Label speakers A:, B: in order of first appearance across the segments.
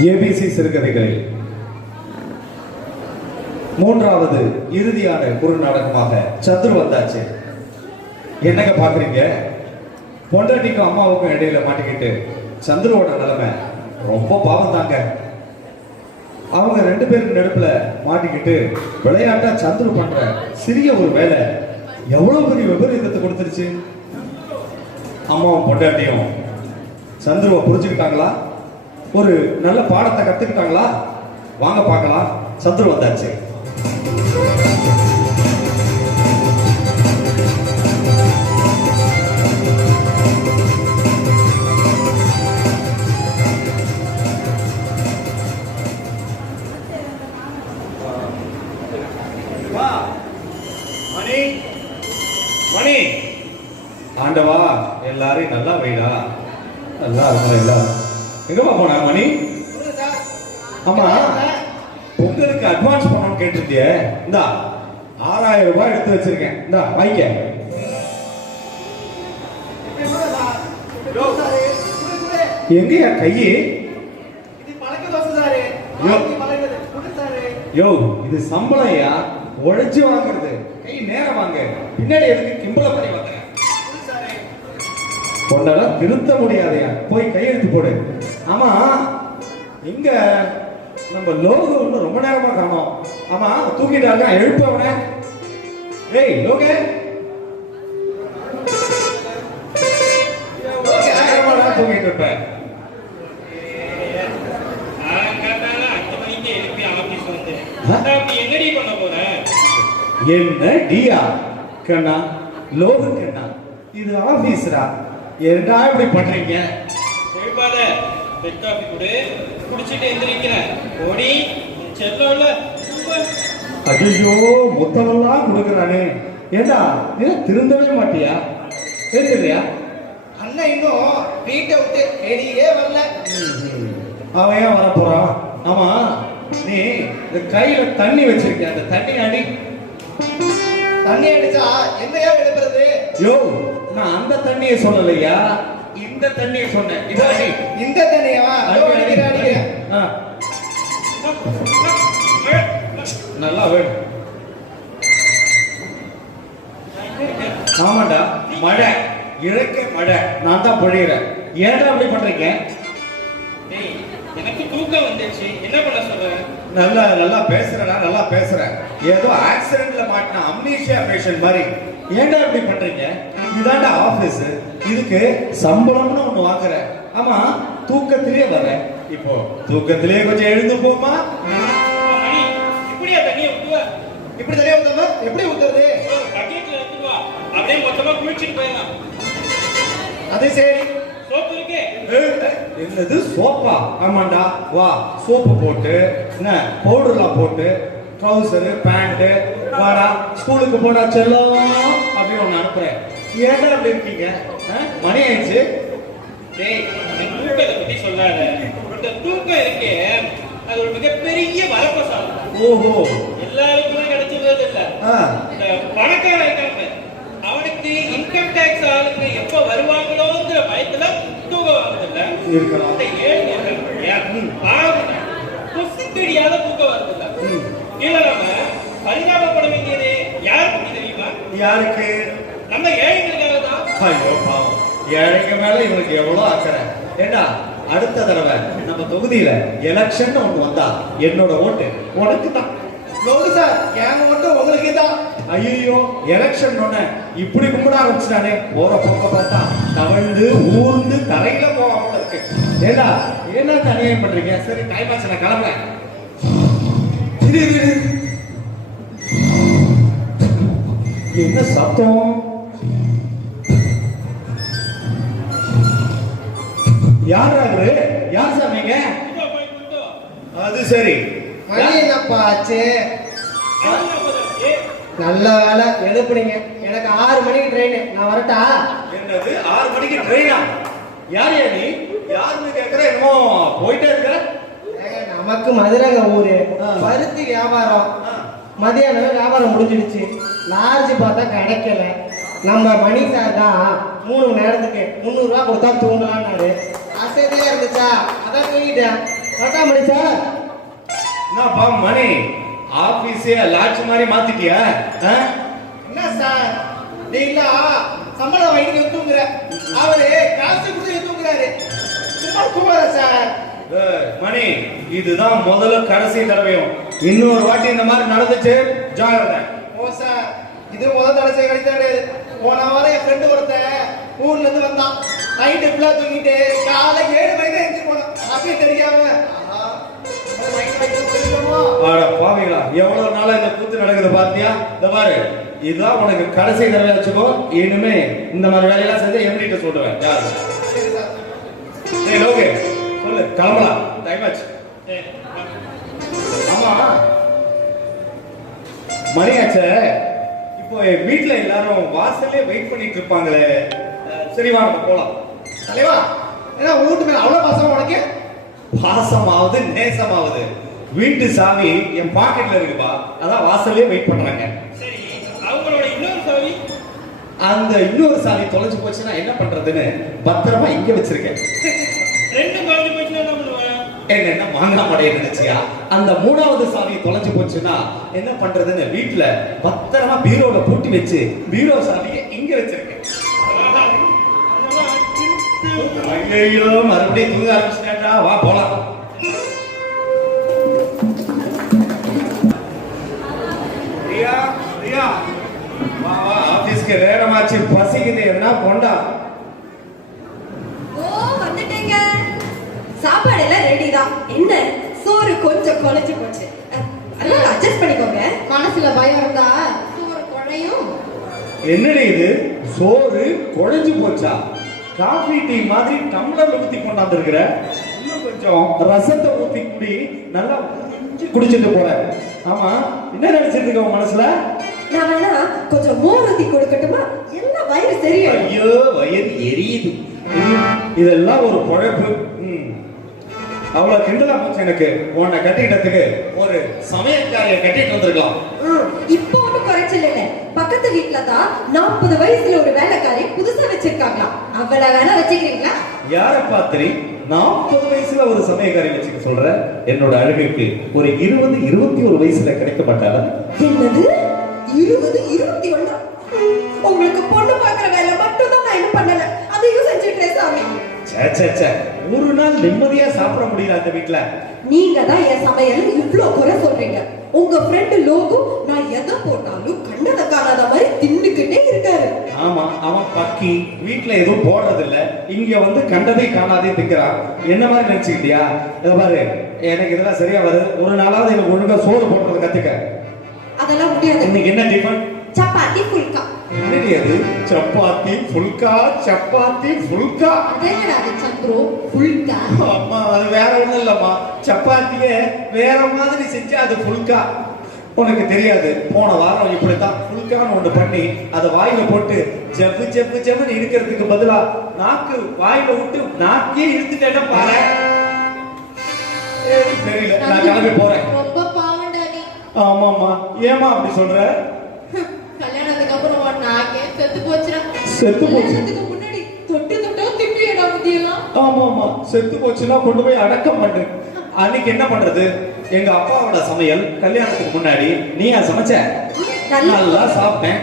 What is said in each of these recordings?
A: ABC சிறுகதைகளில் மூன்றாவது இறுதியான குரு நாடகமாக சந்துரு வந்தாச்சு. என்னங்க பாக்குறீங்க? பொண்டாட்டிக்கும் அம்மாவுக்கும் இடையில மாட்டிக்கிட்டு சந்துருவோட நிலைமை ரொம்ப பாவம் தாங்க அவங்க ரெண்டு பேருக்கு நடுப்புல மாட்டிக்கிட்டு விளையாட்டா சந்துரு பண்ற சிறிய ஒரு வேலை எவ்வளவு பெரிய விபரீதத்தை கொடுத்துருச்சு? அம்மாவும் பொண்டாட்டியும் சந்துருவை புரிஞ்சுக்கிட்டாங்களா? ஒரு நல்ல பாடத்தை கத்துக்கிட்டாங்களா? வாங்க பார்க்கலாம். சந்துரு வந்தாச்சு. வா. மணி. மணி. ஆண்டவா எல்லாரையும் நல்லா வைடா. நல்லா இருக்கும் எல்லாரும். எங்கம்மா போனா மணி? ஆமா. பொங்கலுக்கு அட்வான்ஸ் பண்ணணும்னு கேட்டிருந்தியே. இந்தா ஆறாயிரம் ரூபாய் எடுத்து வச்சிருக்கேன். இந்தா வாங்கிக்க. எங்கயா கையி யோ. இது சம்பளம்யா உழைச்சு வாங்குறது. கை நேரம் வாங்க. பின்னாடி எதுக்கு கிம்பள பண்ணி வாங்க கொண்டாடா திருத்த முடியாதயா போய் கை ஆமா. இங்க நம்ம லோகு ஒண்ணு ரொம்ப நேரமா காணோம். ஆமா தூக்கிட்டாங்க எழுப்பு அவனே. ஏய் லோகே. தூங்கிட்டு இருப்பேன்.
B: பண்ண
A: என்ன டியா? கண்ணா லோகு கண்ணா. இது ஆபீஸ்ரா. என்ன இப்படி பண்றீங்க?
B: எழுப்பாத பெட் காஃபி கொடு. குடிச்சிட்டு எந்திரிக்கிறேன். ஓடி செல்லோல
A: ஐயோ மொத்தமெல்லாம் கொடுக்குறானே ஏண்டா நீ திருந்தவே மாட்டியா? தெரியுறியா
C: அண்ணன் இன்னும் வீட்டை விட்டு வெளியே வரல.
A: அவன் ஏன் வர போறான்? ஆமா நீ இந்த கையில தண்ணி வச்சிருக்க அந்த தண்ணி அடி.
C: தண்ணி அடிச்சா என்னையா எழுப்புறது?
A: யோ நான் அந்த தண்ணியை சொல்லலையா? இந்த தண்ணியை சொன்னேன். இது அடி.
C: இந்த தண்ணியவா
A: அடி,
C: அடிக்கிற
A: அடி.
C: அடிக்கிற.
A: நல்லா வேணும் ஆமாண்டா மழை. இறக்க மழை. நான் தான் பொழிகிறேன் ஏன்டா அப்படி பண்றீங்க?
B: எனக்கு தூக்கம் வந்துச்சு என்ன பண்ண சொல்ற?
A: நல்லா நல்லா பேசுறடா நல்லா பேசுற ஏதோ ஆக்சிடென்ட்ல மாட்டின அம்னீஷியா பேஷண்ட் மாதிரி. ஏன்டா இப்படி பண்றீங்க? இதாண்டா ஆபீஸ் இதுக்கு சம்பளம்னு ஒண்ணு வாங்குற ஆமா தூக்கத்திலே வர இப்போ தூக்கத்திலே கொஞ்சம் எழுந்து போமா
B: இப்படியா ஊத்துவ?
C: இப்படி தண்ணியை ஊத்தாம? எப்படி ஊத்துறது?
B: பக்கெட்ல எடுத்துட்டு வா. அப்படியே மொத்தமா குளிச்சிட்டு போயிடலாம்.
C: அது சரி.
A: என்னது? சோப்பா? ஆமாண்டா. வா சோப்பு போட்டு என்ன பவுடர்லாம் போட்டு ட்ரௌசரு பேண்ட் வாடா ஸ்கூலுக்கு போடா செல்லம் அப்படின்னு ஒன்று அனுப்புறேன். ஏன்டா அப்படி இருக்கீங்க? மணி ஆயிடுச்சு.
B: டேய் தூக்கத்தை பத்தி சொல்லாத. இந்த தூக்கம் இருக்கே அது ஒரு மிகப்பெரிய வரப்பிரசாதம்
A: ஓஹோ.
B: எல்லாருக்குமே கிடைச்சிருந்தது இல்ல.
A: ஆ.
B: இந்த அவனுக்கு இன்கம் டேக்ஸ் ஆளுங்க எப்ப வருவாங்களோங்கிற பயத்துல தூக்கம் வாங்குதில்ல
A: இருக்கலாம்.
B: அந்த ஏழை மக்கள் பாவம் கொசு தெரியாத தூக்கம் வருதில்ல?
A: ம்.
B: இதுல நம்ம பரிதாபப்பட வேண்டியது யாருக்கு தெரியுமா?
A: யாருக்கு?
B: நம்ம ஏழைகளுக்காக தான்
A: ஐயோ பாவம். ஏழைங்க மேல இவனுக்கு எவ்வளவு அக்கறை ஏண்டா அடுத்த தடவை நம்ம தொகுதியில எலெக்ஷன் ஒண்ணு வந்தா என்னோட ஓட்டு உனக்கு தான்
C: சார் என் மட்டும் உங்களுக்கு தான்
A: ஐயோ எலெக்ஷன் ஒண்ணு இப்படி கும்பிட ஆரம்பிச்சிட்டானே போற பக்கம் பார்த்தா தவழ்ந்து ஊர்ந்து தரையில போகாம இருக்கு. ஏண்டா? என்ன தனியம் பண்றீங்க? சரி டைம் ஆச்சு நான் கிளம்புறேன். என்ன சத்தம்? யார் அவரு யார் சாமிங்க. அது சரி.
C: மணி என்னப்பா ஆச்சு. நல்ல வேலை. எழுப்புனீங்க எனக்கு ஆறு மணிக்கு ட்ரெயின் நான் வரட்டா?
A: என்னது? ஆறு மணிக்கு ட்ரெயினா யார் யா நீ? யாருன்னு கேக்குற? என்னமோ போயிட்டே இருக்கிற
C: நமக்கு மதுரைங்க ஊரு. பருத்தி வியாபாரம். மதியானம் வியாபாரம் முடிஞ்சிடுச்சு. லார்ஜ் பார்த்தா கிடைக்கல. நம்ம மணி சார் தான் மூணு மணி நேரத்துக்கு முந்நூறுரூவா கொடுத்தா தூங்கலான்னாரு. அசதியா இருந்துச்சா? அதான் தூங்கிட்டேன். டாடா மணி சார்
A: என்னப்பா மணி? ஆபீஸே லாட்ஜ் மாதிரி மாத்திட்டியா?
D: என்ன சார்? நீங்களா சம்பளம் வாங்கி தூங்குற. அவரு காசு கொடுத்து தூங்குறாரு. சும்மா தூங்குற சார்.
A: மணி இதுதான் முதல்ல கடைசி தடவையும். இன்னொரு வாட்டி இந்த மாதிரி நடந்துச்சு ஜாகிரதை.
D: ஓ சார். இது முதல் தடவை செய்ய கிடைத்தாரு போன வாரம் என் ஃப்ரெண்டு ஒருத்தன் ஊர்ல இருந்து வந்தான். நைட்டு ஃபுல்லா தூங்கிட்டு காலை ஏழு மணிக்கு எழுந்து போனான். அப்படியே தெரியாம
A: ஆட பாவிங்களா எவ்வளவு நாளா இந்த கூத்து நடக்குது பாத்தியா? இந்த பாரு இதுதான் உனக்கு கடைசி தடவை வச்சுக்கோ இனிமே இந்த மாதிரி வேலையெல்லாம் செஞ்சு எம்டிட்ட சொல்லுவேன் யாரு?
D: சரி
A: ஏய் லோகே சொல்லு கிளம்பலாம் டைம் ஆச்சு.
B: சரி, வா.
A: ஆமா. மணியாச்சே இப்போ என் வீட்ல எல்லாரும் வாசல்லே வெயிட் பண்ணிட்டு இருப்பாங்களே. சரிவா நம்ம போலாம்.
D: தலைவா ஏன்னா வீட்டு மேல அவ்வளவு பாசமா உனக்கு?
A: பாசமாவது நேசமாவது. வீட்டு சாவி என் பாக்கெட்ல இருக்குப்பா. அதான் வாசல்லே வெயிட் பண்றாங்க.
B: சரி அவங்களோட இன்னொரு சாவி?
A: அந்த இன்னொரு சாவி தொலைஞ்சு போச்சுன்னா என்ன பண்றதுன்னு பத்திரமா இங்க வச்சிருக்கேன்.
B: ரெண்டும் குழந்தை போச்சுன்னா என்ன பண்ணுவேன்
A: என்ன மாங்காய் மடைய நினைச்சியா? அந்த மூணாவது சாவி தொலைஞ்சு போச்சுன்னா என்ன பண்றதுன்னு வீட்டுல பத்திரமா பீரோல பூட்டி வச்சு பீரோ சாவியை இங்க வச்சிருக்கேன். ஐயோ மறுபடியும் தூங்க ஆரம்பிச்சிட்டா வா போலாம். ஆபீஸ்க்கு நேரமாச்சு பசிக்குது. எதுனா கொண்டா?
E: ஓ வந்துட்டேங்க. சாப்பாடு எல்லாம் ரெடி தான் என்ன? சோறு கொஞ்சம் குழஞ்சு போச்சு. அதனால அட்ஜஸ்ட் பண்ணிக்கோங்க. மனசுல பயம் இருந்தா சோறு குழையும்.
A: என்னடி இது? சோறு குழஞ்சு போச்சா? காஃபி டீ மாதிரி டம்ளர்ல ஊத்தி கொண்டாந்துருக்கிற? இன்னும் கொஞ்சம் ரசத்தை ஊத்தி குடி. நல்லா குடிச்சிட்டு போற. ஆமா என்ன உன் மனசுல?
E: நான் வேணா கொஞ்சம் மோர் ஊத்தி கொடுக்கட்டுமா? எல்லாம் வயிறு சரியாயிடும்?
A: ஐயோ வயிறு எரியுது. இதெல்லாம் ஒரு குழப்பு. அவ்வளவு கிண்டலா போச்சு எனக்கு. உன்னை கட்டிக்கிட்டதுக்கு ஒரு சமயக்காரிய கட்டிட்டு வந்திருக்கலாம்
E: இப்போ ஒண்ணும் குறைச்சல் இல்ல பக்கத்து வீட்ல தான் நாற்பது வயசுல ஒரு வேலைக்காரி புதுசா வச்சிருக்காங்களாம் அவளை வேணா வச்சுக்கிறீங்களா?
A: யார பாத்திரி நாற்பது வயசுல ஒரு சமயக்காரி வச்சுக்க சொல்ற? என்னோட அழகுக்கு ஒரு இருபது இருபத்தி ஒரு வயசுல கிடைக்க மாட்டாளா
E: என்னது? இருபது இருபத்தி ஒண்ணு. உங்களுக்கு பொண்ணு பாக்குற வேலை மட்டும் தான் நான் என்ன பண்ணல. அதையும் செஞ்சுட்டேன் சாமி.
A: ஒரு நாள் நிம்மதியா சாப்பிட முடியல அந்த வீட்ல.
E: நீங்க தான் என் சமையல் இவ்ளோ குறை சொல்றீங்க. உங்க ஃப்ரெண்ட் லோகு நான் எதை போட்டாலும் கண்டத காணாத மாதிரி தின்னுக்கிட்டே இருக்காரு.
A: ஆமா அவன் பக்கி வீட்ல எதுவும் போடுறது இல்ல இங்க வந்து கண்டதை காணாதே திக்கிறான் என்ன மாதிரி நினைச்சுக்கிட்டியா? இத பாரு எனக்கு இதெல்லாம் சரியா வருது. ஒரு நாளாவது எனக்கு ஒழுங்கா சோறு போடுறது கத்துக்க.
E: அதெல்லாம் முடியாது.
A: இன்னைக்கு என்ன டிஃபன்
E: சப்பாத்தி புல்கா.
A: என்னடி அது? சப்பாத்தி ஃபுல்கா சப்பாத்தி ஃபுல்கா
E: அதேடா அது சந்துரு புல்கா.
A: அம்மா அது வேற ஒண்ணும் இல்லம்மா. சப்பாத்தியே வேற மாதிரி செஞ்சு அது ஃபுல்கா உனக்கு தெரியாது. போன வாரம் இப்படித்தான் ஃபுல்கான்னு ஒண்ணு பண்ணி அதை வாயில போட்டு ஜவ்வு ஜவ்வு ஜவ்வுன்னு இருக்கிறதுக்கு பதிலா நாக்கு வாயில விட்டு நாக்கே இழுத்துட்டேன்னா பாரு. தெரியல. நான் கிளம்பி போறேன். ஆமாம்மா. ஏமா அப்படி சொல்ற?
E: கல்யாணத்துக்கு அப்புறம் உன் நாக்கே செத்து போச்சுடா.
A: செத்து போச்சு.
E: கல்யாணத்துக்கு முன்னாடி தொட்டு தொட்டோ திட்டியடா முதியெல்லாம்
A: ஆமாம்மா. செத்து போச்சுன்னா கொண்டு போய் அடக்கம் பண்ணு. அன்னைக்கு என்ன பண்றது? எங்க அப்பாவோட சமையல் கல்யாணத்துக்கு முன்னாடி நீயா சமைச்ச?
E: நல்லா
A: சாப்பிட்டேன்.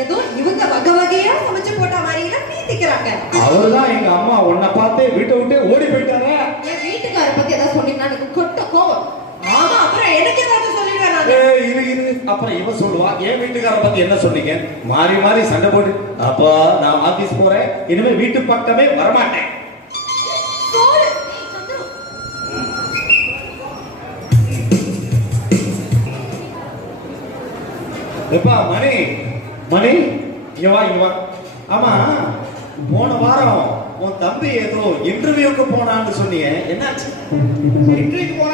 E: ஏதோ இவங்க வகை வகையா சமைச்சு போட்ட மாதிரி எல்லாம் நீத்திக்கிறாங்க
A: அவர்தான் எங்க அம்மா உன்னை பார்த்தே வீட்டை விட்டு ஓடி போயிட்டாரே
E: என் வீட்டுக்கார பத்தி ஏதாவது சொன்னீங்கன்னா அப்புறம்
A: இவ சொல்லுவா என் வீட்டுக்கார பத்தி என்ன சொன்னீங்க மாறி மாறி சண்டை போட்டு அப்பா நான் ஆபீஸ் போறேன். இனிமே வீட்டு பக்கமே வரமாட்டேன். எப்பா மணி மணி இங்க வா இங்க வா. ஆமா போன வாரம் உன் தம்பி ஏதோ இன்டர்வியூக்கு போனான்னு சொன்னீங்க என்னாச்சு?
D: இன்டர்வியூக்கு போனா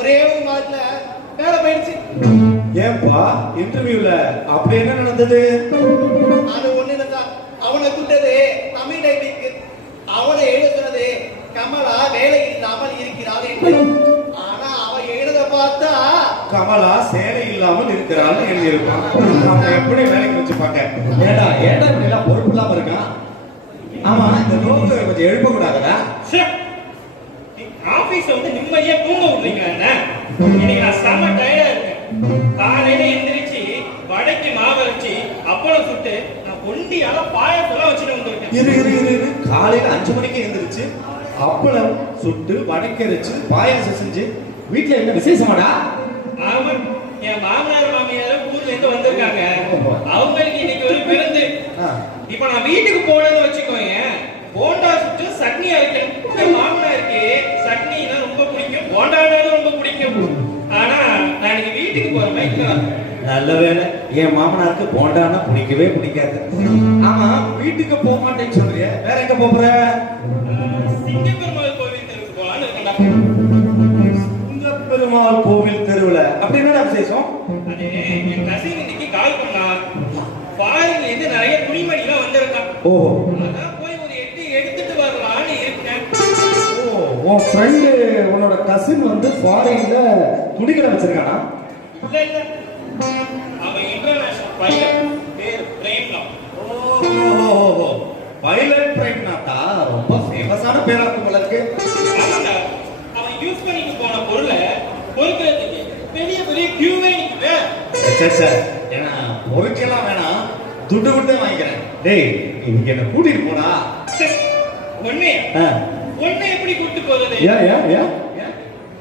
D: ஒரே ஒரு மாதத்துல வேலை போயிடுச்சு.
A: ஏன்பா இன்டர்வியூல அப்படி என்ன நடந்தது?
D: அது ஒண்ணு இல்ல சார். அவனை கூட்டது தமிழ் டைப்பிங்க்கு அவனை எழுத சொன்னது கமலா வேலை இல்லாமல் இருக்கிறாள் என்று. ஆனா அவன் எழுத பார்த்தா
A: கமலா சேலை இல்லாமல் இருக்கிறான்னு எழுதியிருப்பான் அவனை எப்படி வேலைக்கு வச்சுப்பாங்க ஏடா ஏடா இப்படி எல்லாம் பொறுப்பு இல்லாம இருக்கான்? ஆமா இந்த லோகு கொஞ்சம் எழுப்ப கூடாதுடா
B: ச்சே! ஆபீஸ்ல வந்து நிம்மதியா தூங்க விடுறீங்களா என்ன இன்னைக்கு நான் செம டயர்டா இருக்கேன். காலையில எந்திரிச்சு வடைக்கு மாவு அரைச்சு அப்பளம் சுட்டு நான் ஒண்டியால பாயத்தெல்லாம் வச்சுட்டு வந்திருக்கேன்.
A: இரு இரு இரு இரு. காலையில அஞ்சு மணிக்கு எழுந்திருச்சு அப்பளம் சுட்டு வடைக்கரைச்சு பாயாசம் செஞ்சு வீட்டுல என்ன விசேஷமாடா?
B: ஆமா என் மாமனார் மாமியார் ஊர்ல இருந்து வந்திருக்காங்க. அவங்களுக்கு இன்னைக்கு ஒரு விருந்து. இப்ப நான் வீட்டுக்கு போனேன்னு வச்சுக்கோங்க போண்டா சுட்டு சட்னி அரைக்கணும். என் மாமனாருக்கு சட்னினா ரொம்ப பிடிக்கும். போண்டானாலும் ரொம்ப பிடிக்கும். ஆனா நான் இன்னைக்கு வீட்டுக்கு போற மாதிரி
A: நல்ல வேலை. என் மாமனாருக்கு போண்டானா பிடிக்கவே பிடிக்காது. ஆமா வீட்டுக்கு போக மாட்டேன்னு சொல்றிய. வேற எங்க போற?
B: சிங்கப்பெருமாள் கோவில் தெருக்கு போலான்னு இருக்கேன்டா
A: சிங்க பெருமாள் கோவில் தெருவுல. அப்படி என்னடா விசேஷம்?
B: அது என் கசின் இன்னைக்கு கால் பண்ணா. இருந்து நிறைய துணிமணிலாம் வந்திருக்கான்
A: ஓ உன் ஃப்ரெண்டு உன்னோட கசின் வந்து ஃபாரின்ல வச்சிருக்கானா
B: இல்ல அவன் இன்டர்நேஷனல் பைலட் பேர் பிரேம்லாம்
A: ஓஹோ பைலட் பிரைம் நாட்டா ரொம்ப ஃபேமஸான பேரா இருக்கும்
B: ஆமாண்டா அவன் யூஸ் பண்ணிட்டு போன பொருளை பொறுக்கிறதுக்கு பெரிய பெரிய கியூவே
A: சரி சார் ஏன்னா பொறுக்கலாம் வேணாம் துட்டு விட்டு வாங்கிக்கிறேன். டேய் இன்னைக்கு என்ன கூட்டிட்டு போனா
B: ஒண்ணே ஒண்ணு எப்படி கூட்டு போறது?
A: ஏன் ஏன் ஏன்?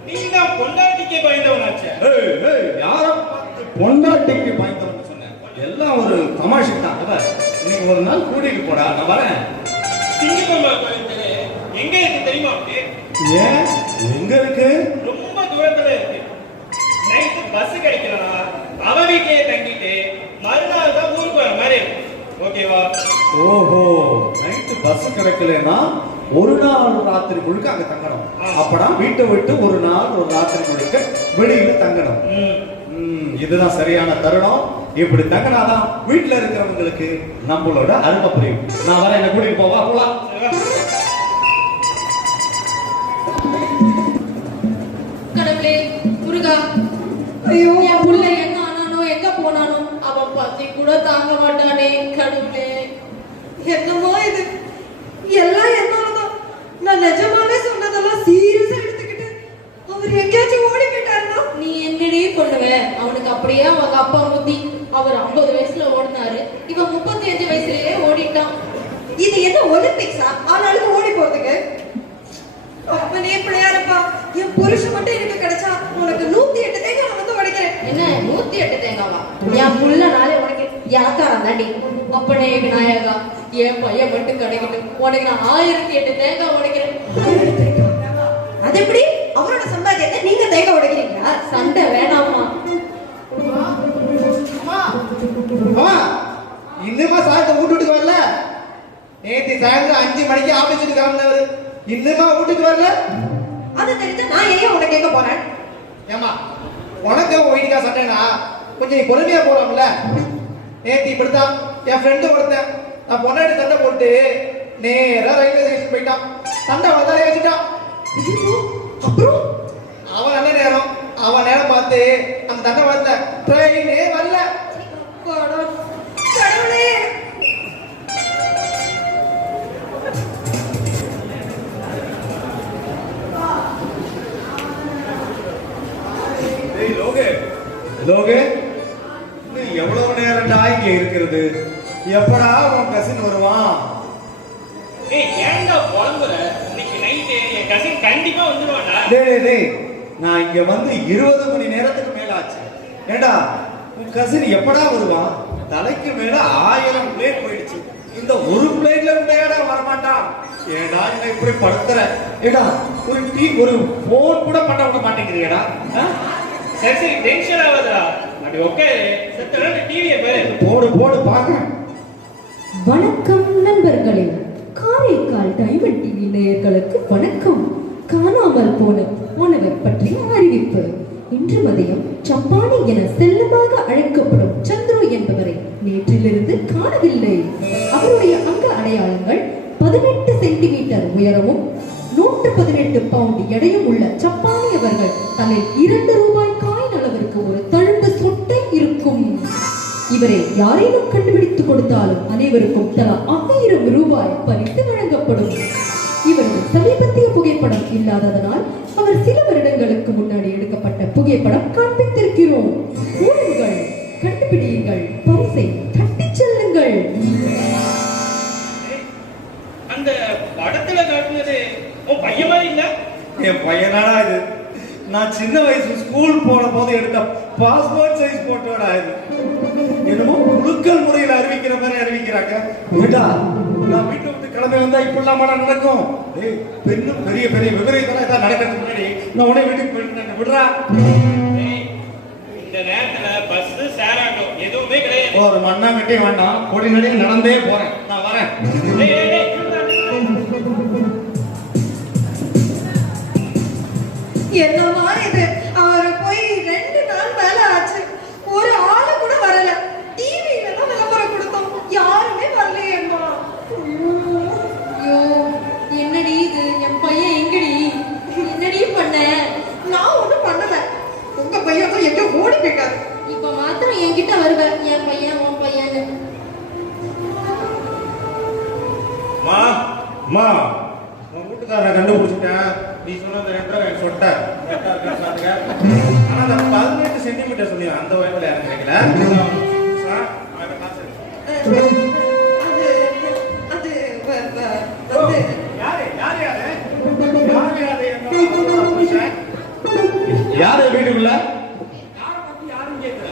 B: நீ தான் பொண்டாட்டிக்கே பயந்தவனாச்சே.
A: ஏய், ஏய், யாரை பார்த்து பொண்டாட்டிக்கு பயந்தவன்னு சொன்னேன் எல்லாம் ஒரு தமாஷுக்கு தான் அவ, இன்னைக்கு ஒரு நாள் கூட்டிட்டு போடா நான் வரேன்.
B: சிங்கப்பெருமாள் கோயில் எங்க இருக்கு தெரியுமா?
A: ஏன்? எங்க இருக்கு?
B: ரொம்ப தூரத்துல இருக்கு. நைட்டு பஸ் கிடைக்கலனா அவ வீட்லயே தங்கிட்டு மறுநாள் தான் ஊருக்கு வர மாதிரி ஓகேவா
A: ஓஹோ நைட்டு பஸ் கிடைக்கலன்னா ஒரு நாள் ராத்திரி முழுக்க அங்க தங்கணும். அப்படா வீட்டை விட்டு ஒரு நாள் ஒரு ராத்திரி முழுக்க வெளியில தங்கணும்.
B: ம்
A: ம், இதுதான் சரியான தருணம். இப்படி தங்கினாதான் வீட்டுல இருக்கிறவங்களுக்கு நம்மளோட அருமை புரியும். நான் வரேன் என்ன கூட்டிட்டு போவா? போலாம்?
E: கடவுளே முருகா ஐயோ. என் புள்ள எங்க ஆனானோ எங்க போனானோ அவன் பத்தி கூட தாங்க மாட்டானே கடவுளே. என்னமோ இது? எல்லாம் நான் நிஜமாவே சொன்னதெல்லாம் சீரியஸா எடுத்துக்கிட்டு அவர் எங்கேயாச்சும் ஓடி போயிட்டாருன்னா? நீ என்னடி பண்ணுவ? அவனுக்கு அப்படியே அவங்க அப்பா முத்தி அவர் 50 வயசுல ஓடினாரு. இவன் 35 வயசுலயே ஓடிட்டான். இது என்ன ஒலிம்பிக்ஸா ஆனாலும் ஓடி போறதுக்கு? அப்பனே பிள்ளையாரப்பா என் புருஷன் மட்டும் எனக்கு கிடைச்சா உனக்கு நூத்தி எட்டு தேங்காய் வந்து உடைக்கிறேன். என்ன? நூத்தி எட்டு தேங்காவா? என் புள்ளனாலே உனக்கு யாக்காரம் தாண்டி அப்பனே எங்க நாயகா என் பையன் மட்டும் கிடைக்கட்டும் உனக்கு நான் ஆயிரத்தி எட்டு தேங்காய் உடைக்கிறேன். அது எப்படி அவரோட சம்பாதியத்தை நீங்க தேங்காய் உடைக்கிறீங்களா? சண்டை வேணாமா
D: அம்மா இன்னுமா சாயந்தரம் வீட்டுக்கு வரல? நேத்து சாயந்தரம் அஞ்சு மணிக்கு ஆபீஸுக்கு கிளம்பினவர். இன்னுமா வீட்டுக்கு வரல?
E: அது தெரிஞ்சா நான் ஏன் உனக்கு கேட்க போறேன்?
D: ஏமா உனக்கு ஒயினிக்கா சண்டைனா கொஞ்சம் பொறுமையா போறாம்ல நேத்து இப்படித்தான். என் ஃப்ரெண்டு ஒருத்தன் நான் பொன்னாடி சண்டை போட்டு நேரா ரயில்வே ஸ்டேஷன் போயிட்டான். சண்டை வந்தாலே வச்சுட்டான்.
E: அப்புறம்?
D: அவன் நல்ல நேரம். அவன் நேரம் பார்த்து அந்த தண்டை வளர்த்த ட்ரெயினே வரல.
A: லோகே லோகே எவ்வளவு நேரம்டா இங்க இருக்கிறது? எப்படா உன் கசின் வருவான்?
B: ஏய் ஏன்டா புலம்புற? இன்னைக்கு நைட்டு என் கசின் கண்டிப்பா வந்துருவான்டா.
A: டேய் டேய், நான் இங்க வந்து இருபது மணி நேரத்துக்கு மேல ஆச்சு ஏண்டா உன் கசின் எப்படா வருவான்? தலைக்கு மேல ஆயிரம் பிளேட் போயிடுச்சு. இந்த ஒரு பிளேட்ல இருந்தேடா வரமாட்டான் ஏடா என்ன இப்படி படுத்துற? ஏடா ஒரு டீ ஒரு போன் கூட பண்ண விட மாட்டேங்கிறீடா
B: சரி சரி டென்ஷன் ஆகாதடா. அப்படி உட்காரு செத்த டிவியை பாரு.
A: போடு போடு பாக்குறேன்
F: வணக்கம் நண்பர்களே. காரைக்கால் டைமண்ட் டிவி நேயர்களுக்கு வணக்கம். காணாமல் போன மாணவர் பற்றிய அறிவிப்பு. இன்று மதியம் சப்பானி என செல்லமாக அழைக்கப்படும் சந்துரு என்பவரை நேற்றிலிருந்து காணவில்லை. அவருடைய அங்க அடையாளங்கள் பதினெட்டு சென்டிமீட்டர் உயரமும் நூற்று பதினெட்டு பவுண்ட் எடையும் உள்ள சப்பானி அவர்கள் தன்னை இரண்டு ரூபாய் யாரேனும் கண்டுபிடித்து கொடுத்தாலும் அனைவருக்கும் தலா ஆயிரம் ரூபாய் பரிசு வழங்கப்படும். இவரது சமீபத்திய புகைப்படம் இல்லாததனால் அவர் சில வருடங்களுக்கு முன்னாடி எடுக்கப்பட்ட புகைப்படம் காண்பித்திருக்கிறோம். கூடுங்கள் கண்டுபிடியுங்கள் பரிசை தட்டிச் செல்லுங்கள்.
B: அந்த படத்துல காட்டுனது உன் பையன் மாதிரி இல்ல?
A: என் பையனாடா இது. நான் சின்ன வயசு ஸ்கூல் போன போது எடுத்த பாஸ்போர்ட் ஏடா நான் வீட்டை விட்டு கிளம்பி வந்தா இப்படிலாமா நடக்கும்? ஏய் பெண்ணும் பெரிய பெரிய விபரீதம் ஏதாவது நடக்கிறதுக்கு முன்னாடி நான் உடனே வீட்டுக்கு போயிட்டு விடுறா.
B: ஏய், இந்த நேரத்துல பஸ் சேர் ஆட்டோ எதுவுமே கிடையாது.
A: ஒரு மண்ணா வெட்டி வேண்டாம் கொடி நடி நடந்தே போறேன். நான் வரேன்.
E: என்னமா
A: மா உன் வீட்டுக்காரனை கண்டுபிடிச்சிட்டேன். நீ சொன்னது ரெண்டரை எனக்கு சொட்ட. ஆனா அந்த பதினெட்டு சென்டிமீட்டர் சொன்னீங்க அந்த வயசுல யாரும் கிடைக்கல சார், அவன் காசு.
E: அது அது வ- வ- வந்து
A: யாரு யாரு யாரு யாரு யாரு என்னோட புருஷன்? யாரு வீட்டுக்குள்ள?
B: யாரை பத்தி யாரும் கேட்கல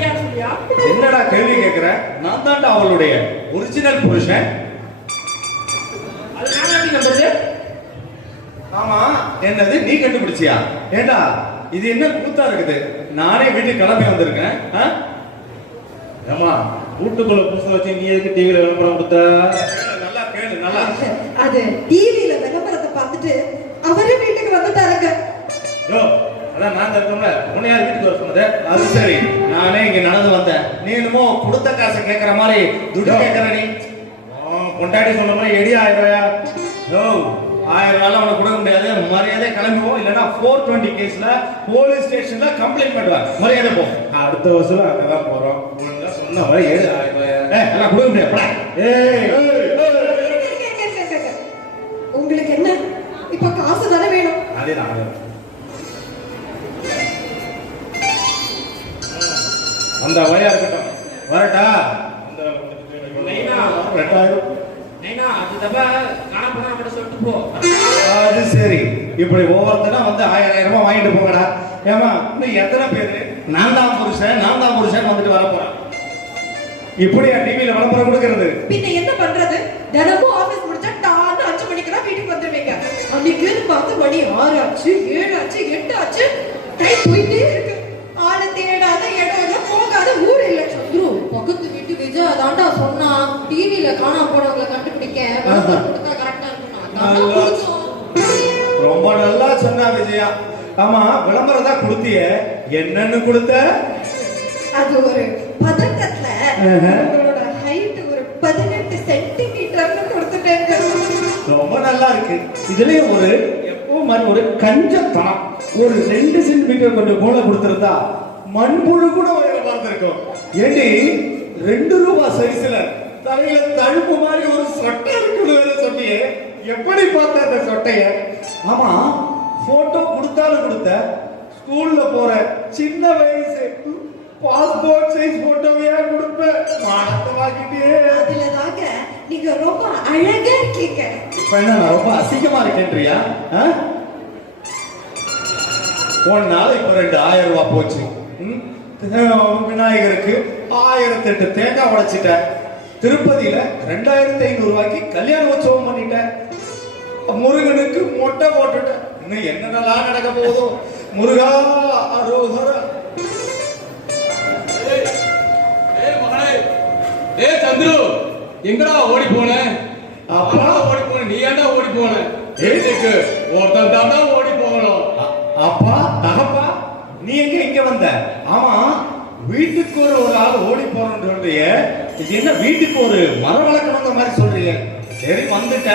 B: யார் சொல்லியா?
A: என்னடா கேள்வி கேக்குற? நான் தான்டா அவளுடைய ஒரிஜினல் புருஷன்
B: அது நான் எப்படி நம்புறது
A: ஆமா என்னது? நீ கண்டுபிடிச்சியா? ஏண்டா இது என்ன கூத்தா இருக்குது? நானே வீட்டுக்கு கிளம்பி வந்திருக்கேன். ஆ? ஏம்மா வீட்டுக்குள்ள புதுசு வச்சு நீ எதுக்கு டிவில விளம்பரம் கொடுத்த? நல்லா கேளு நல்லா.
E: அது டிவில விளம்பரத்தை பார்த்துட்டு அவரே வீட்டுக்கு வந்துட்டாருங்க.
A: யோ அதான் நான் இருக்கோம்ல உன்னை யார் வீட்டுக்கு வர சொன்னது. அது சரி நானே இங்க நடந்து வந்தேன். நீ என்னமோ கொடுத்த காசை கேட்கற மாதிரி துட்டு கேட்கற நீ. பொண்டாட்டி சொன்ன மாதிரி எடி ஆயிரம் யோ ஆயிரம் ரூபாய் அவனுக்கு கொடுக்க முடியாது. மரியாதை கிளம்புவோம். இல்லைன்னா ஃபோர் டுவெண்ட்டி கேஸ்ல போலீஸ் ஸ்டேஷன்ல கம்ப்ளைண்ட் பண்ணுவேன் மரியாதை போ. அடுத்த வருஷம் அங்கதான் போறோம். ஒழுங்கா சொன்ன மாதிரி ஏழு எல்லாம் கொடுக்க முடியாது.
E: உங்களுக்கு என்ன? இப்ப காசு தானே வேணும்.
A: அதேதான் அதேதான். அந்த வழியா இருக்கட்டும். வரட்டா.
B: நைனா.
A: ரெண்டாயிரம்.
B: நைனா அது தப்பா சொல்லிட்டு போ.
A: அது சரி. இப்படி ஒவ்வொருத்தனா வந்து ஆயிரம் ஆயிரம் ரூபாய் வாங்கிட்டு போங்கடா. ஏமா இன்னும் எத்தனை பேரு? நான் தான் புருஷன் நான் தான் புருஷன் வந்துட்டு வர போறேன் இப்படியா டிவியில விளம்பரம் கொடுக்கறது?
E: பின்ன என்ன பண்றது? தினமும் ஆபீஸ் முடிச்சா டான்னு அஞ்சு மணிக்கு தான் வீட்டுக்கு வந்துருவீங்க. அன்னைக்குன்னு பார்த்து மணி ஆறு ஆச்சு ஏழு ஆச்சு எட்டு ஆச்சு டைம் போயிட்டே இருக்கு. ஆளு தேடாத இடம் போகாத ஊர் இல்ல.
F: சந்துரு பக்கத்து விஜய் சொன்னா டிவில காணாம போனவங்களை கண்டுபிடிக்க கொடுத்தா கரெக்டா இருக்கும்.
A: ரொம்ப நல்லா சொன்னா விஜயா. ஆமா விளம்பரம் தான் கொடுத்திய. என்னன்னு கொடுத்த?
E: அது ஒரு பதட்டத்துல
A: ஆஹா.
E: உங்களோட ஹைட் ஒரு பதினெட்டு சென்டிமீட்டர்னு கொடுத்துட்டேங்க.
A: ரொம்ப நல்லா இருக்கு. இதுலயும் ஒரு எப்போ மாதிரி ஒரு கஞ்சத்தனம். ஒரு ரெண்டு சென்டிமீட்டர் கொஞ்சம் மூளை கொடுத்திருந்தா மண்புழு கூட உயர பார்த்திருக்கும். ஏண்டி? ரெண்டு ரூபா சைஸ்ல தலையில தழுப்பு மாதிரி ஒரு சொட்டை இருக்குன்னு வேற சொன்னியே. எப்படி பார்த்த அந்த சொட்டைய? ஆமா போட்டோ கொடுத்தாலும் கொடுத்த ஸ்கூல்ல போற சின்ன வயசு பாஸ்போர்ட் சைஸ் போட்டோவையா மானத்தை வாங்கிட்டே.
E: அதுல தாங்க நீங்க ரொம்ப அழகா இருக்கீங்க.
A: இப்ப என்ன நான் ரொம்ப அசிங்கமா இருக்கேன்றியா? உன்னால இப்ப ரெண்டு ஆயிரம் ரூபாய் போச்சு. விநாயகருக்கு ஆயிரத்தி எட்டு தேங்காய் உடைச்சிட்டேன். திருப்பதியில ரெண்டாயிரத்தி ஐநூறு ரூபாய்க்கு கல்யாண உற்சவம் பண்ணிட்டேன். முருகனுக்கு மொட்டை போட்டுட்டேன். இன்னும் என்னென்னலாம் நடக்க போகுதோ? முருகா அரோகரா.
G: ஏய் சந்துரு எங்கடா ஓடி போன?
A: அப்பா.
G: ஓடி போன நீ ஏன்டா ஓடி போன? எழுதுக்கு ஒருத்தன் தாண்டா ஓடி போகணும்.
A: அப்பா தகப்பா நீ எங்க இங்க வந்த? ஆமா வீட்டுக்கு ஒரு ஒரு ஆள் ஓடி போறோம்னு சொல்றிய. இது என்ன வீட்டுக்கு ஒரு மரம் வளர்க்கணும் வந்த மாதிரி சொல்றீங்க சரி வந்துட்ட.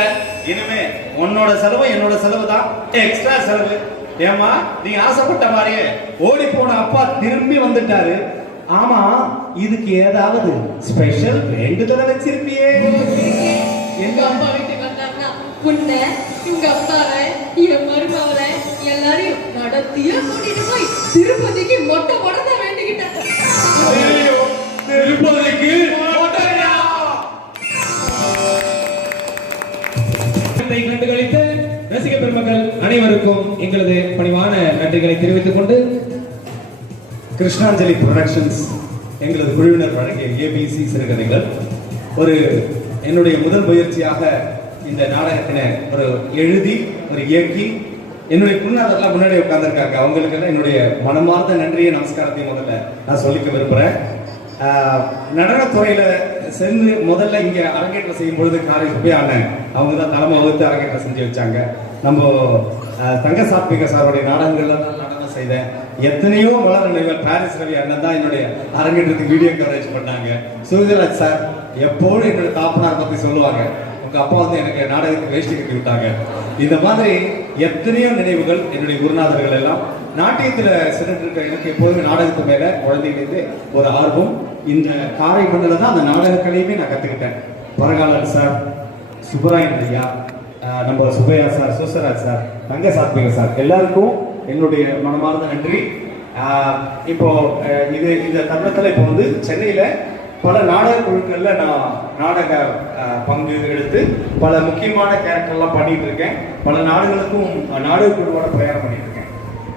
A: இனிமே உன்னோட செலவு என்னோட செலவு தான். எக்ஸ்ட்ரா செலவு. ஏமா நீ ஆசைப்பட்ட மாதிரியே ஓடி போன அப்பா திரும்பி வந்துட்டாரு. ஆமா இதுக்கு ஏதாவது ஸ்பெஷல் வேண்டுதலை வச்சிருப்பியே.
F: எங்க அப்பா வீட்டுக்கு வந்தாருன்னா
E: தான் உன்னை உங்க அப்பாவை என் மருமாவளை எல்லாரையும் நடத்திய கூட்டிட்டு போய் திருப்பதிக்கு மொட்டை போடத வேண்டிக்கிட்டேன்
G: ஐயோ, திருப்பதிக்கு மொட்டையா?
H: படத்தை கண்டு களித்த ரசிக பெருமக்கள் அனைவருக்கும் எங்களது பணிவான நன்றிகளை தெரிவித்துக் கொண்டு
A: கிருஷ்ணாஞ்சலி ப்ரொடக்ஷன்ஸ் எங்களது குழுவினர் வழங்கிய ஏபிசி சிறுகதைகள் ஒரு என்னுடைய முதல் முயற்சியாக இந்த நாடகத்தினை ஒரு எழுதி ஒரு இயக்கி என்னுடைய குருநாதர்லாம் முன்னாடி உட்கார்ந்திருக்காங்க. அவங்களுக்கெல்லாம் என்னுடைய மனமார்ந்த நன்றியை நமஸ்காரத்தையும் முதல்ல நான் சொல்லிக்க விரும்புகிறேன் நடனத்துறையில் சென்று முதல்ல இங்கே அரங்கேற்றம் செய்யும் பொழுது காரை சுப்பையான அவங்க தான் தலைமை வகுத்து அரங்கேற்றம் செஞ்சு வச்சாங்க. நம்ம தங்க சாத்விக சாருடைய நாடகங்கள்லாம் நடனம் செய்தேன். எத்தனையோ மலர் நினைவுகள் பாரிஸ் ரவி அண்ணன் தான் என்னுடைய அரங்கேற்றத்துக்கு வீடியோ கவரேஜ் பண்ணாங்க. சுகராஜ் சார் எப்போதும் என்னுடைய தாப்பனார் பற்றி சொல்லுவாங்க. உங்கள் அப்பா வந்து எனக்கு நாடகத்துக்கு வேஷ்டி கட்டி விட்டாங்க. இந்த மாதிரி எத்தனையோ நினைவுகள் என்னுடைய குருநாதர்கள் எல்லாம் நாட்டியத்தில் சென்றுட்டு இருக்க எனக்கு எப்போதுமே நாடகத்து மேலே குழந்தைகளுக்கு ஒரு ஆர்வம். இந்த காரை மண்ணில் தான் அந்த நாடக நான் கற்றுக்கிட்டேன் பரகாலன் சார் சுப்பராயன் ஐயா நம்ம சுப்பையா சார் சுசராஜ் சார் தங்க சாத்விக சார் எல்லாருக்கும் என்னுடைய மனமார்ந்த நன்றி. இப்போ இது இந்த தருணத்தில் இப்போ வந்து சென்னையில் பல நாடக குழுக்களில் நான் நாடக பங்கு எடுத்து பல முக்கியமான கேரக்டர்லாம் பண்ணிட்டு இருக்கேன் பல நாடுகளுக்கும் நாடக குழுவோட பிரயாணம் பண்ணிட்டு இருக்கேன்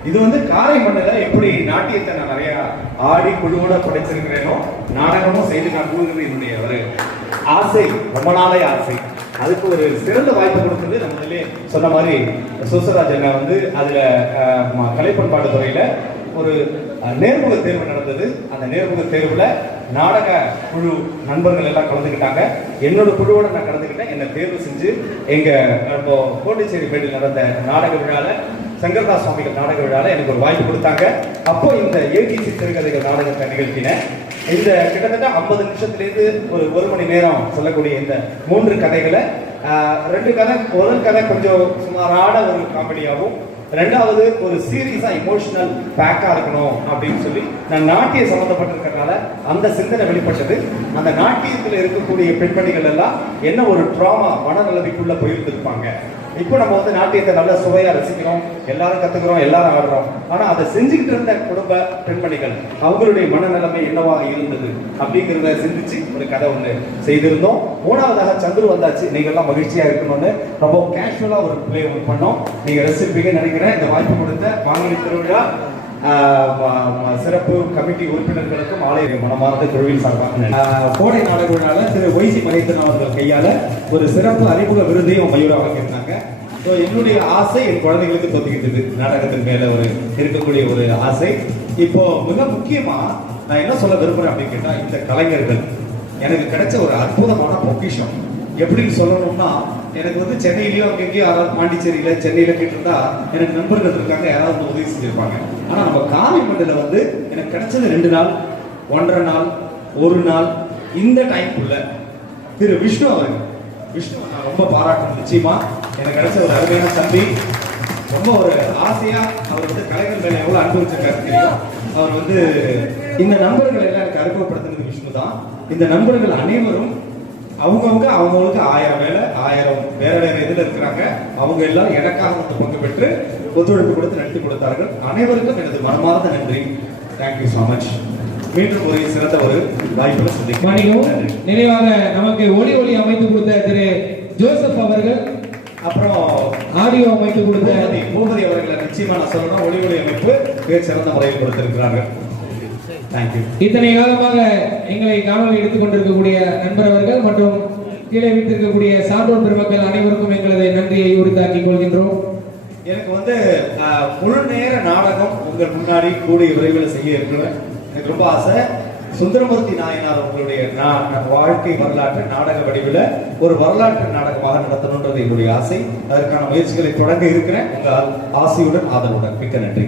A: இது வந்து காரை மண்ணில் எப்படி நாட்டியத்தை நான் நிறையா ஆடி குழுவோட படைச்சிருக்கிறேனோ நாடகமும் செய்து நான் கூறுகிறது என்னுடைய ஒரு ஆசை ரொம்ப நாளே ஆசை. அதுக்கு ஒரு சிறந்த வாய்ப்பு கொடுத்தது நம்ம சொன்ன மாதிரி சுசராஜ் அண்ணா வந்து அதில் அஹ், கலைப்பண்பாடு ஒரு நேர்முக தேர்வு நடந்தது. அந்த நேர்முக தேர்வில் நாடக குழு நண்பர்கள் எல்லாம் கலந்துக்கிட்டாங்க. என்னோட குழுவோட நான் கலந்துக்கிட்டேன். என்னை தேர்வு செஞ்சு எங்க இப்போ கோட்டைச்சேரி பேட்டில் நடந்த நாடக விழால சங்கர்தாஸ் சுவாமிகள் நாடக விழால எனக்கு ஒரு வாய்ப்பு கொடுத்தாங்க. அப்போ இந்த ஏடிசி சிறுகதைகள் நாடகத்தை நிகழ்த்தினேன். இந்த கிட்டத்தட்ட ஐம்பது நிமிஷத்துலேருந்து ஒரு ஒரு மணி நேரம் சொல்லக்கூடிய இந்த மூன்று கதைகளை ரெண்டு கதை ஒரு கதை கொஞ்சம் சுமாரான ஒரு காமெடியாகவும் ரெண்டாவது ஒரு சீரியஸா இமோஷனல் பேக்கா இருக்கணும் அப்படின்னு சொல்லி நான் நாட்டிய சம்மந்தப்பட்டிருக்கறனால அந்த சிந்தனை வெளிப்பட்டது. அந்த நாட்டியத்தில் இருக்கக்கூடிய பெண்மணிகள் எல்லாம் என்ன ஒரு ட்ராமா மனநலவிக்குள்ள போயிருந்திருப்பாங்க இப்போ நம்ம வந்து நாட்டியத்தை நல்ல சுவையா ரசிக்கிறோம் எல்லாரும் கத்துக்கிறோம் எல்லாரும் ஆடுறோம். ஆனா அதை செஞ்சுக்கிட்டு இருந்த குடும்ப பெண்மணிகள் அவங்களுடைய மனநிலைமை என்னவாக இருந்தது அப்படிங்கிறத சிந்திச்சு ஒரு கதை ஒண்ணு செய்திருந்தோம். மூணாவதாக சந்துரு வந்தாச்சு. நீங்க எல்லாம் மகிழ்ச்சியா இருக்கணும்னு ரொம்ப கேஷுவலா ஒரு பிளே ஒன்று பண்ணோம். நீங்க ரசிப்பீங்கன்னு நினைக்கிறேன். இந்த வாய்ப்பு கொடுத்த வாங்கி திருவிழா சிறப்பு கமிட்டி உறுப்பினர்களுக்கும் ஆலய மனமார்ந்த குழுவின் சார்பாக கோடை நாடக திரு ஒய்சி மலைத்தன் அவர்கள் கையால ஒரு சிறப்பு அறிமுக விருதையும் மயூரா வாங்கியிருந்தாங்க ஸோ என்னுடைய ஆசை என் குழந்தைகளுக்கு தொத்திக்கிட்டது நாடகத்தின் மேல ஒரு இருக்கக்கூடிய ஒரு ஆசை. இப்போ மிக முக்கியமா நான் என்ன சொல்ல விரும்புறேன் அப்படின்னு கேட்டா இந்த கலைஞர்கள் எனக்கு கிடைச்ச ஒரு அற்புதமான பொக்கிஷம். எப்படின்னு சொல்லணும்னா எனக்கு வந்து சென்னையிலயோ அங்கங்கேயோ யாராவது பாண்டிச்சேரியில சென்னையில கேட்டிருந்தா எனக்கு நண்பர்கள் இருக்காங்க யாராவது உதவி செஞ்சிருப்பாங்க. ஆனால் நம்ம காவி மண்டல வந்து எனக்கு கிடைச்சது ரெண்டு நாள் ஒன்றரை நாள் ஒரு நாள் இந்த டைம்குள்ள திரு விஷ்ணு அவர்கள். விஷ்ணு நான் ரொம்ப பாராட்டணும். நிச்சயமா எனக்கு கிடைச்ச ஒரு அருமையான தம்பி. ரொம்ப ஒரு ஆசையா அவர் வந்து கலைஞர் மேல எவ்வளவு அனுபவிச்சிருக்காரு தெரியும்? அவர் வந்து இந்த நண்பர்கள் எல்லாம் எனக்கு அறிமுகப்படுத்தினது விஷ்ணு தான். இந்த நண்பர்கள் அனைவரும் அவங்கவுங்க அவங்களுக்கு ஆயிரம் வேலை ஆயிரம் வேற வேற இதுல இருக்கிறாங்க. அவங்க எல்லாம் எனக்காக வந்து பங்கு பெற்று ஒத்துழைப்பு கொடுத்து நடத்தி கொடுத்தார்கள். அனைவருக்கும் எனது மனமார்ந்த நன்றி. தேங்க்யூ so மச் மீண்டும் ஒரு சிறந்த ஒரு வாய்ப்புல நன்றி.
H: நிறைவாக நமக்கு ஒளி ஒளி அமைத்து கொடுத்த திரு ஜோசப் அவர்கள்
A: அப்புறம்
H: ஆடியோ அமைத்து கொடுத்த
A: பூபதி பூபதி அவர்களை நிச்சயமா நான் சொல்லணும். ஒளி ஒளி அமைப்பு மிகச் சிறந்த முறையில் கொடுத்திருக்கிறாங்க
H: இத்தனை காலமாக எங்களை காணொலி எடுத்துக் கொண்டிருக்கக்கூடிய நண்பர் அவர்கள் மற்றும் கீழே வைத்திருக்கக்கூடிய சான்றோர் பெருமக்கள் அனைவருக்கும் எங்களது நன்றியை உரித்தாக்கிக் கொள்கின்றோம்.
A: எனக்கு வந்து முழு நேர நாடகம் உங்கள் முன்னாடி கூடிய விரைவில் செய்ய இருக்கிறேன் எனக்கு ரொம்ப ஆசை. சுந்தரமூர்த்தி நாயனார் உங்களுடைய வாழ்க்கை வரலாற்று நாடக வடிவில் ஒரு வரலாற்று நாடகமாக நடத்தணுன்றது என்னுடைய ஆசை. அதற்கான முயற்சிகளை தொடங்க இருக்கிறேன். உங்கள் ஆசையுடன் ஆதரவுடன். மிக்க நன்றி.